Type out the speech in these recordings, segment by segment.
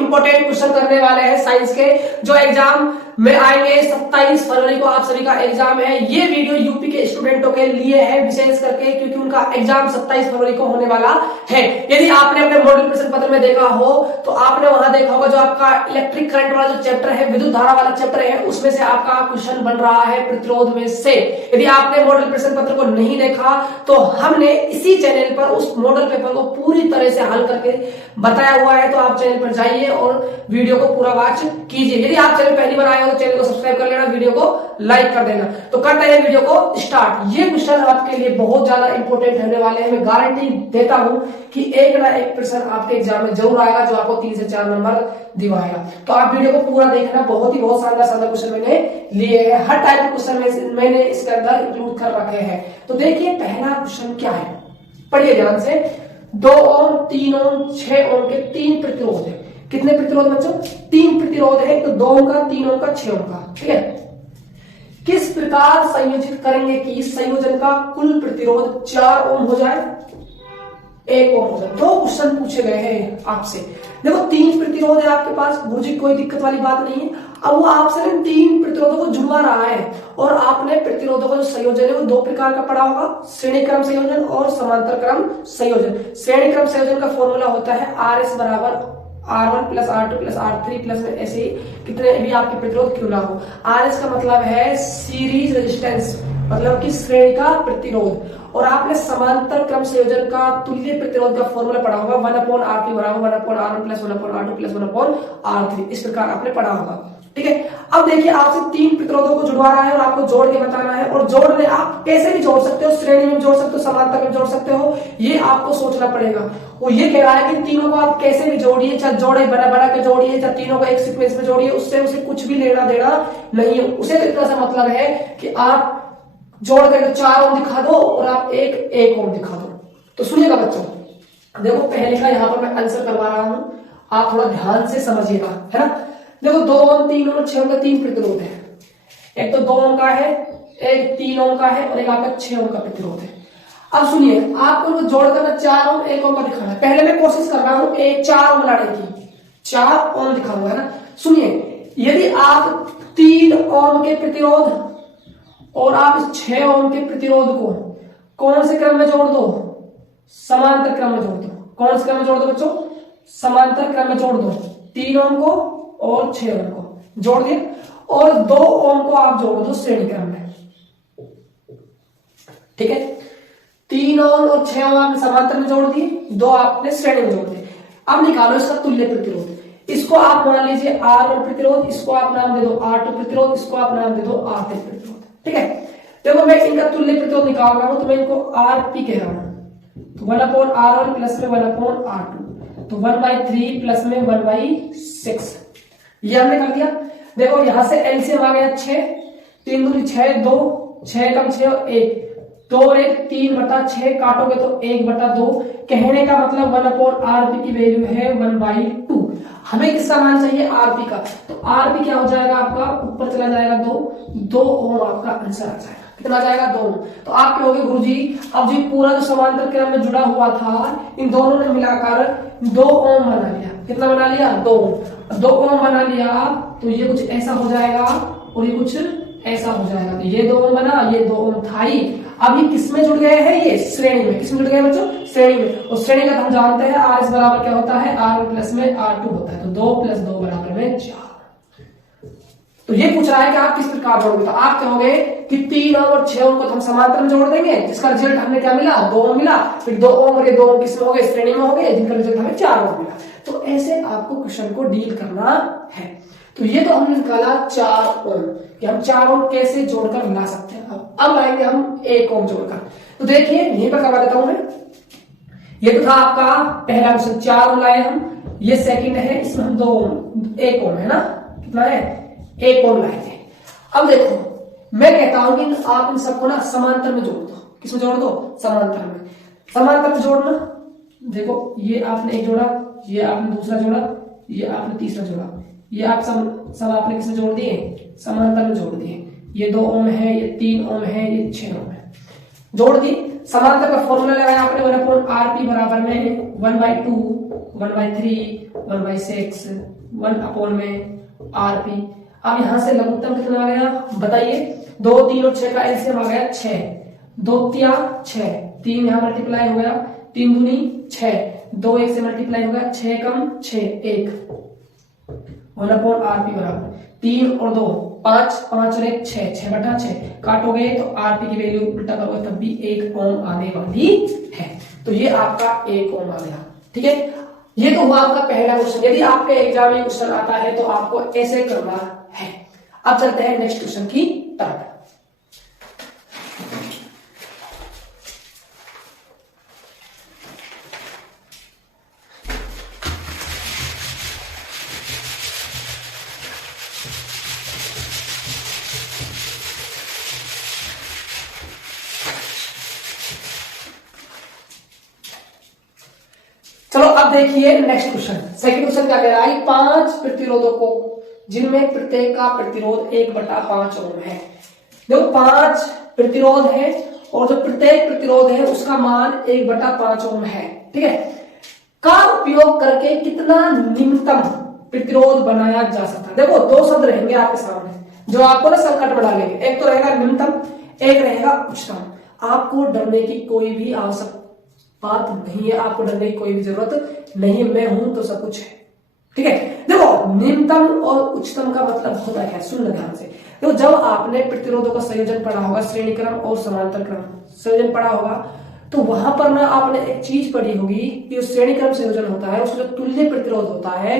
Important question करने वाले हैं साइंस के, जो एग्जाम में आएंगे 27 फरवरी को। आप सभी का एग्जाम है। ये वीडियो यूपी के स्टूडेंटों के लिए है विशेष करके, क्योंकि उनका एग्जाम 27 फरवरी को होने वाला है। यदि आपने अपने मॉडल प्रश्न पत्र में देखा हो तो आपने वहां देखा होगा जो आपका इलेक्ट्रिक करंट वाला जो चैप्टर है, विद्युत धारा वाला चैप्टर है, उसमें से आपका क्वेश्चन बन रहा है प्रतिरोध में से। यदि आपने मॉडल प्रश्न पत्र को नहीं देखा तो हमने इसी चैनल पर उस मॉडल पेपर को पूरी तरह से हल करके बताया हुआ है, तो आप चैनल पर जाइए और वीडियो को पूरा वॉच कीजिए। यदि आप चैनल पहली बार आए हो तो चैनल को सब्सक्राइब कर लेना, वीडियो को लाइक कर देना। तो करते हैं वीडियो को स्टार्ट। ये क्वेश्चन आपके लिए बहुत ज्यादा इंपॉर्टेंट होने वाले हैं। मैं गारंटी देता हूं कि एक ना एक प्रश्न आपके एग्जाम में जरूर आएगा जो आपको 3 से 4 नंबर दिवाएगा। तो आप वीडियो को पूरा देखना। बहुत शानदार क्वेश्चन मैंने लिए हैं। हर टाइप के क्वेश्चन मैंने इसके अंदर इंक्लूड कर रखे हैं। तो देखिए पहला क्वेश्चन क्या है, पढ़िए ध्यान से। 2 ओम, 3 ओम, 6 ओम के 3 प्रतिरोध है। कितने प्रतिरोध बच्चों? 3 प्रतिरोध है। तो 2 ओम का, 3 ओम का, 6 ओम का। ठीक है। किस प्रकार संयोजित करेंगे कि इस संयोजन का कुल प्रतिरोध 4 ओम हो जाए, 1 ओम हो जाए? 2 क्वेश्चन पूछे गए हैं आपसे। देखो 3 प्रतिरोध है आपके पास, गुरुजी कोई दिक्कत वाली बात नहीं है। अब वो आपसे 3 प्रतिरोधों को जुड़वा रहा है और आपने प्रतिरोधों का जो संयोजन है वो 2 प्रकार का पढ़ा होगा, श्रेणी क्रम संयोजन और समांतर क्रम संयोजन। श्रेणी क्रम संयोजन का फॉर्मूला होता है RS बराबर R1 plus R2 plus R3 plus ऐसे कितने भी आपके प्रतिरोध क्यों ना हो। RS का मतलब है सीरीज रेजिस्टेंस, मतलब कि श्रेणी का प्रतिरोध। और आपने समांतर क्रम संयोजन का तुल्य प्रतिरोध का फॉर्मूला पढ़ा होगा 1/RP बराबर 1/R1 plus 1/R2 plus 1/R3। इस प्रकार आपने पढ़ा होगा। ठीक है। अब देखिए आपसे 3 प्रतिरोधों को जुड़वा रहा है और आपको जोड़ के बताना है। और जोड़ने आप कैसे भी जोड़ सकते हो, श्रेणी में जोड़ सकते हो, समांतर में जोड़ सकते हो, ये आपको सोचना पड़ेगा। वो ये कह रहा है कि तीनों को आप कैसे भी जोड़िए, चाहे जोड़े बना के जोड़िए, चाहे तीनों को एक सीक्वेंस में जोड़िए, उससे उसे कुछ भी लेना देना नहीं है। उसे तो इतना सा मतलब है कि आप जोड़ करके 4 ओम दिखा दो और आप 1 ओम दिखा दो। तो सुनिएगा बच्चों, देखो पहले का यहाँ पर मैं आंसर करवा रहा हूं, आप थोड़ा ध्यान से समझिएगा, है ना। देखो 2 ओम, 3 ओम, 6 ओम का 3 प्रतिरोध है। एक तो 2 ओम का है, एक 3 ओम का है और एक आपका 6 ओम का प्रतिरोध है। अब सुनिए, आपको जोड़कर ना 4 ओम 1 ओम का दिखाना है। पहले मैं कोशिश कर रहा हूं 4 ओम लाने की, 4 ओम दिखाऊंगा, है ना। सुनिए, यदि आप 3 ओम के प्रतिरोध और आप इस 6 ओम के प्रतिरोध को कौन से क्रम में जोड़ दो? समांतर क्रम में जोड़ दो। कौन से क्रम में जोड़ दो बच्चों? समांतर क्रम में जोड़ दो। 3 ओम को और 6 ओम को जोड़ दिए और 2 ओम को आप जोड़ दो श्रेणी क्रम में। ठीक है। 3 ओम और 6 ओम आपने समांतर में जोड़ दिए, 2 आपने श्रेणी में जोड़ दिए। अब निकालो इसका तुल्य प्रतिरोध। इसको आप मान लीजिए R1 प्रतिरोध, इसको आप नाम दे दो R2 प्रतिरोध, इसको आप नाम दे दो R3 प्रतिरोध। ठीक है। देखो मैं इनका तुल्य प्रतिरोध निकाल रहा हूं तो मैं इनको RP कह रहा हूं। तो 1/R1 प्लस में 1/R2, तो 1/3 प्लस में 1/6। ये हमने कर दिया। देखो यहां से एलसीएम आ गया 6, 3 दूनी 6, 2, 6 कम 6 और 1, 2 और 1 3/6, काटोगे तो 1/2। कहने का मतलब 1/RP की वैल्यू है 1/2। हमें किसका मान चाहिए? RP का। तो RP क्या हो जाएगा आपका? ऊपर चला जाएगा 2 ओम आपका आंसर आ जाएगा। कितना आ जाएगा? 2 ओम। तो आप कहोगे गुरुजी अब जी पूरा जो समांतर क्रम में जुड़ा हुआ था इन दोनों ने मिलाकर 2 ओम बना लिया। कितना बना लिया? 2 ओम। 2 ओम बना लिया तो ये कुछ ऐसा हो जाएगा और ये कुछ ऐसा हो जाएगा। तो ये 2 ओम बना, ये 2 ओम था ही। अब ये किस में जुड़ गए हैं? ये श्रेणी में। किस में जुड़ गए बच्चों? श्रेणी में। और श्रेणी का हम जानते हैं RS बराबर क्या होता है? R1 प्लस में R2 होता है। तो 2 + 2 बराबर में 4। तो ये पूछ रहा है कि आप किस प्रकार जोड़ोगे। तो आप कहोगे कि 3 ओम और 6 ओम को तो हम समांतर में जोड़ देंगे, जिसका रिजल्ट हमें क्या मिला? 2 ओम मिला। फिर 2 ओम और ये 2 ओम किस में हो गए? श्रेणी में हो गए, जिनका रिजल्ट हमें 4 ओम मिला। तो ऐसे आपको क्वेश्चन को डील करना है। तो ये तो हमने निकाला 4 ओम कि हम 4 ओम कैसे जोड़कर ला सकते हैं। अब लाएंगे हम 1 ओम जोड़कर। तो देखिए यहीं पर करवा देता हूं मैं। ये तो था आपका पहला क्वेश्चन, 4 ओम लाए हम। ये सेकंड है, इसमें हम 2 ओम 1 ओम है ना। कितना है? 1 ओम लाएंगे। अब देखो मैं कहता हूं कि आप इन सबको ना समांतर में जोड़ दो। किसमें जोड़ दो? समांतर में। समांतर में जोड़ना, देखो ये आपने एक जोड़ा, ये आपने दूसरा जोड़ा, ये आपने तीसरा जोड़ा, ये आप सब आपने किसमें जोड़ दिए? समांतर में जोड़ दिए। ये 2 ओम है, ये 3 ओम है, ये 6 ओम है, जोड़ दिए। समांतर का फॉर्मूला लगाया आपने 1/rp बराबर में 1/2 1/3 1/6 1 में rp। अब यहां से लघुत्तम कितना आ गया बताइए? 2 3 और 6 का एलसीएम आ गया 6, 2 तिया 6, 3 यहां मल्टीप्लाई हो गया, 3 दूनी 6, 2 1 से मल्टीप्लाई हो गया, 6 कम 6 1 1/rp बराबर 3 और 2 5, 5 और 1 6, 6/6 काटोगे तो आरपी की वैल्यू उल्टा करोगे तब भी 1 ओम आने वाली है। तो ये आपका 1 ओम आ गया। ठीक है, ये तो हुआ आपका पहला क्वेश्चन। यदि आपके एग्जाम में क्वेश्चन आता है तो आपको ऐसे करना है। अब चलते हैं नेक्स्ट क्वेश्चन की तरफ। चलो अब देखिए नेक्स्ट क्वेश्चन। सेकंड क्वेश्चन क्या कह रहा है? 5 प्रतिरोधकों जिनमें प्रत्येक का प्रतिरोध 1/5 ओम है। देखो 5 प्रतिरोध है और जो प्रत्येक प्रतिरोध है उसका मान 1/5 ओम है। ठीक है, का उपयोग करके कितना निम्नतम प्रतिरोध बनाया जा सकता है? देखो 2 शब्द रहेंगे आपके सामने जो आपको ना संकट में डालेंगे। एक तो रहेगा निम्नतम, एक रहेगा उच्चतम। आपको डरने की कोई भी आवश्यकता बात नहीं है, आपको डरने की कोई भी जरूरत नहीं। मैं हूं तो सब कुछ है। ठीक है, देखो निम्नतम और उच्चतम का मतलब होता है, सुन ध्यान से। तो जब आपने प्रतिरोधों का संयोजन पढ़ा होगा, श्रेणी क्रम और समांतर क्रम संयोजन पढ़ा होगा, तो वहां पर ना आपने एक चीज पढ़ी होगी कि श्रेणी क्रम संयोजन होता है, उसमें जो तुल्य प्रतिरोध होता है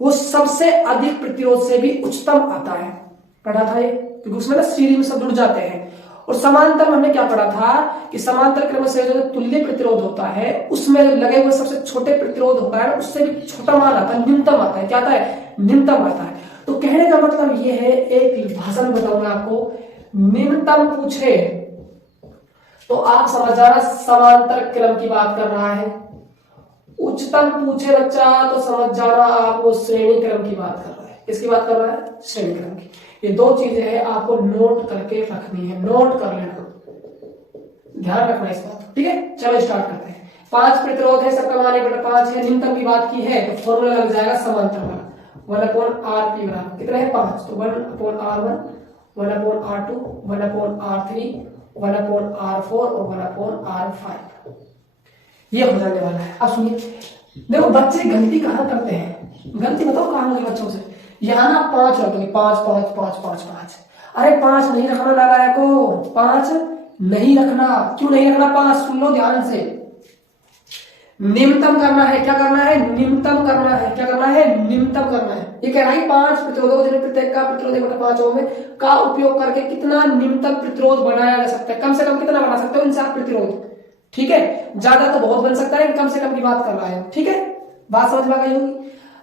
वो सबसे अधिक प्रतिरोध से भी उच्चतम आता है। पढ़ा था ये, क्योंकि उसमें ना सीरीज में सब जुड़ जाते हैं। और समांतर में हमने क्या पढ़ा था कि समांतर क्रम से जो तुल्य प्रतिरोध होता है उसमें लगे हुए सबसे छोटे प्रतिरोध होता है उससे भी छोटा मान आता है, न्यूनतम आता है। क्या आता है? न्यूनतम आता है। तो कहने का मतलब ये है, एक भाषा में बताऊंगा आपको, न्यूनतम पूछे तो आप समझ जाना समांतर क्रम की बात कर रहा है। उच्चतम पूछे बच्चा तो समझ जाना आप वो श्रेणी क्रम की बात कर रहा है। किसकी बात कर रहा है? श्रेणी क्रम की। ये 2 चीजें हैं, आपको नोट करके रखनी है, नोट कर लेना, ध्यान रखना इस बात। ठीक है, चलो स्टार्ट करते हैं। 5 प्रतिरोध है, सबका मान 1/5 है। निम्नतम की बात की है तो फॉर्मूला लग जाएगा समांतर वाला, 1/rp बराबर कितना है? 5। तो 1/r1 1/r2 1/r3 1/r4 और 1/r5 ये हो जाने वाला है। अब सुनिए, देखो बच्चे गलती कहां करते हैं? गलती बताओ कहां होगी बच्चों से? यहाँ ना 5 रख दोगे, 5 5 5 5 5। अरे 5 नहीं रखना नालायक को, 5 नहीं रखना। क्यों नहीं रखना 5? सुन लो ध्यान से। निम्नतम करना है। क्या करना है? निम्नतम करना है। क्या करना है? निम्नतम करना है। ये कह रहा है 5 प्रतिरोधों जिनमें प्रत्येक का प्रतिरोध 1/5 ओम का उपयोग करके कितना निम्नतम प्रतिरोध बनाया जा सकता है। कम से कम कितना बना सकते हो इन 7 प्रतिरोध? ठीक है, ज्यादा तो बहुत बन सकता है, कम से कम की बात कर रहा है। ठीक है, बात समझ में आ गई होगी।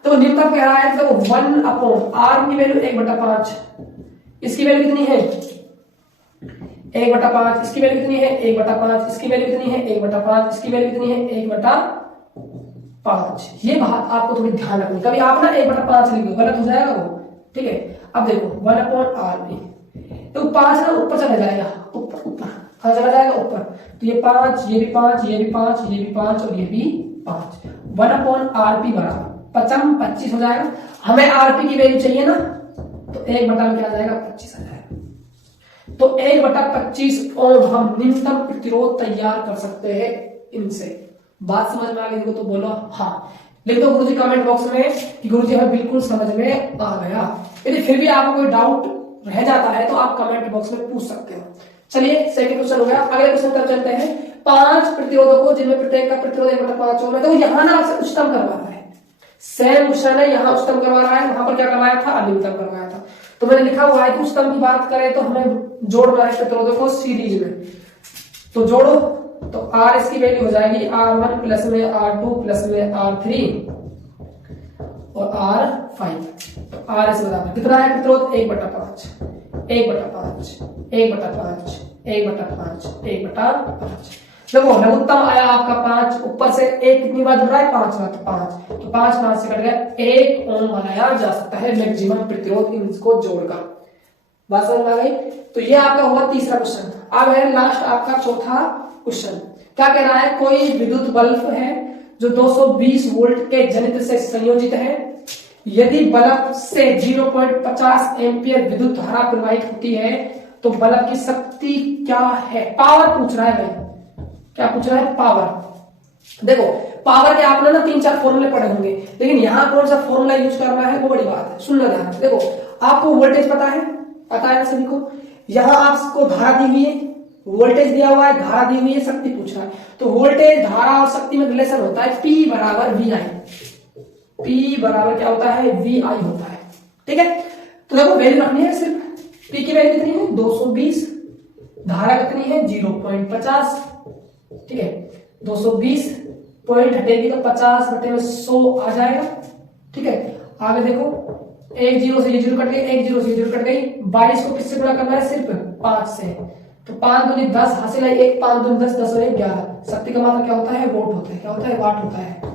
तो निम्नतम कह रहा है, तो 1/r की वैल्यू 1/5, इसकी वैल्यू कितनी है? 1/5, इसकी वैल्यू कितनी है? 1/5, इसकी वैल्यू कितनी है? 1/5, इसकी वैल्यू कितनी है? 1/5। ये बात आपको थोड़ी ध्यान रखनी, कभी आप ना 1/5 लिख दो, गलत हो जाएगा वो। ठीक है, अब देखो 1/r तो 5 ना ऊपर चला जाएगा, ऊपर ऊपर कहां चला जाएगा? ऊपर। तो ये 5, ये भी 5, ये भी 5, ये भी 5 और ये भी 5। 1/rp बराबर 25 हो जाएगा। हमें आरपी की वैल्यू चाहिए ना, तो 1/, क्या आ जाएगा? 25 आ जाएगा। तो 1/25 ओम हम निम्नतम प्रतिरोध तैयार कर सकते हैं इनसे। बात समझ में आ गई तो बोलो हाँ। लिख दो गुरुजी कमेंट बॉक्स में कि गुरुजी हमें बिल्कुल समझ में आ गया। यदि फिर भी आपको कोई डाउट रह जाता है तो आप कमेंट बॉक्स में पूछ सकते हो। चलिए सेकंड क्वेश्चन हो गया। अगले क्वेश्चन पर चलते हैं। 5 प्रतिरोधकों जिनमें प्रत्येक का प्रतिरोध 1/5 ओम है। तो यहाँ ना आपसे उच्चतम करवा रहा है, सेम क्वेश्चन है, यहाँ उच्चतम करवा रहा है, वहां पर क्या करवाया था? निम्नतम करवाया था। तो मैंने लिखा हुआ है कि उच्चतम की बात करें तो हमें जोड़ना है प्रतिरोधों को सीरीज में। तो जोड़ो, तो R इसकी वैल्यू हो जाएगी R1 प्लस में R2 प्लस में R3 और R5। तो R इस बराबर कितना है प्रतिरोध? 1/5 1/5 1/5 1/5 1/5। देखो लघुत्तम आया आपका 5, ऊपर से 1 कितनी बार जुड़ रहा है? 5 बार। तो 5 तो 5 5 से कट गया, 1 ओम बनाया जा सकता है मैक्सिमम प्रतिरोध इनको जोड़कर। बात समझ में आ गई? तो ये आपका हुआ तीसरा क्वेश्चन। अब है लास्ट आपका चौथा क्वेश्चन क्या कह रहा है, कोई विद्युत बल्ब है जो 220 वोल्ट के जनित्र से संयोजित है। यदि बल्ब से 0.50 एम्पियर विद्युत धारा प्रवाहित होती है तो बल्ब की शक्ति क्या है। पावर पूछ रहा है भाई, क्या पूछ रहा है, पावर। देखो पावर के आपने ना 3-4 फॉर्मूले पढ़े होंगे, लेकिन यहां कौन सा फॉर्मूला यूज करना है वो बड़ी बात है, सुनना ध्यान से। देखो आपको वोल्टेज पता है ना सभी को, यहां आपको धारा दी हुई है, वोल्टेज दिया हुआ है, धारा दी हुई है, शक्ति पूछ रहा है। तो वोल्टेज, धारा और शक्ति में रिलेशन होता है P बराबर VI। P बराबर क्या होता है, VI होता है। ठीक है, तो देखो वैल्यू रखनी है, सिर्फ P की वैल्यू कितनी है 220, धारा कितनी है 0.50। ठीक है, 220 पॉइंट हटेगी तो 50 बटे में 100 आ जाएगा। ठीक है, आगे देखो 1 0 से ये 0 कट गई, 1 0 से ये 0 कट गई। 22 को किससे गुणा करना है, सिर्फ 5 से। तो 5 दूनी 10 हासिल है, 1 5 दूनी 10, 10 और 1 11। शक्ति का मात्रा क्या होता है, वोट होता है। क्या होता है, वाट होता है।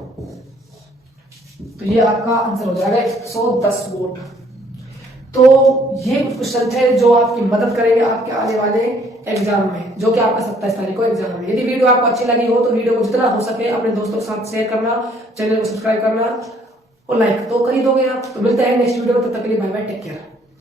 तो ये आपका आंसर हो जाएगा 110 वोट। तो ये क्वेश्चन थे जो आपकी मदद करेंगे आपके आने वाले एग्जाम में, जो कि आपका 27 तारीख को एग्जाम है। यदि वीडियो आपको अच्छी लगी हो तो वीडियो को जितना हो सके अपने दोस्तों के साथ शेयर करना, चैनल को सब्सक्राइब करना और लाइक तो कर ही दोगे आप। तो मिलते हैं नेक्स्ट वीडियो में, तब तक के लिए बाय बाय, टेक केयर।